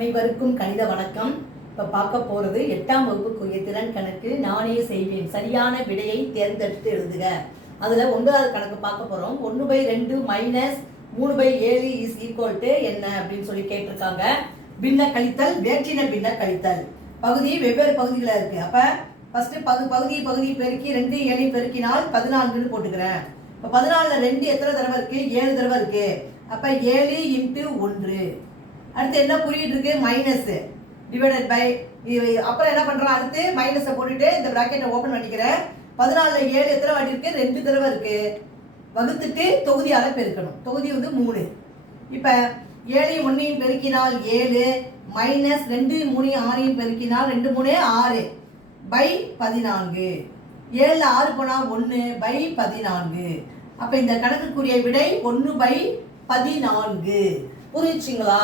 அனைவருக்கும் கணித வணக்கம். இப்போ பார்க்க போகிறது எட்டாம் வகுப்புக்குரிய திறன் கணக்கு நானே செய்வேன். சரியான விடையை தேர்ந்தெடுத்து எழுதுக. அதில் ஒன்பதாவது கணக்கு பார்க்க போகிறோம் ஒன்று பை ரெண்டு மைனஸ் மூணு பை ஏழு இஸ் ஈக்குவல் டு என்ன அப்படின்னு சொல்லி கேட்டிருக்காங்க. பின்ன கழித்தல் வேற்றின பின்ன கழித்தல் பகுதி வெவ்வேறு பகுதிகளில் இருக்குது அப்போ ஃபஸ்ட்டு பகு பகுதி பகுதி பெருக்கி ரெண்டு ஏழை பெருக்கினால் பதினான்குன்னு போட்டுக்கிறேன். இப்போ பதினாலில் ரெண்டு எத்தனை தடவை இருக்குது ஏழு தடவை இருக்குது அப்போ ஏழு இன்ட்டு ஒன்று. அடுத்து என்ன குறியீடு இருக்கு? மைனஸ் டிவைடட் பை அப்புறம் என்ன பண்றோம்? அடுத்து மைனஸை போட்டுட்டு இந்த ப்ராக்கெட்டை ஓப்பன் பண்ணிக்கிறேன். பதினாலுல ஏழு எத்தனை வாட்டி இருக்கு? ரெண்டு தடவை இருக்கு. வகுத்துட்டு தொகுதியால பெருக்கணும். தொகுதி வந்து மூணு. இப்போ ஏழையும் ஒன்றையும் பெருக்கினால் ஏழு. மைனஸ் ரெண்டு மூணையும் ஆறையும் பெருக்கினால் ரெண்டு மூணு ஆறு. பை பதினான்கு. ஏழில் ஆறு போனால் ஒன்று பை பதினான்கு. அப்போ இந்த கணக்குக்குரிய விடை ஒன்று பை பதினான்கு. புரியுச்சுங்களா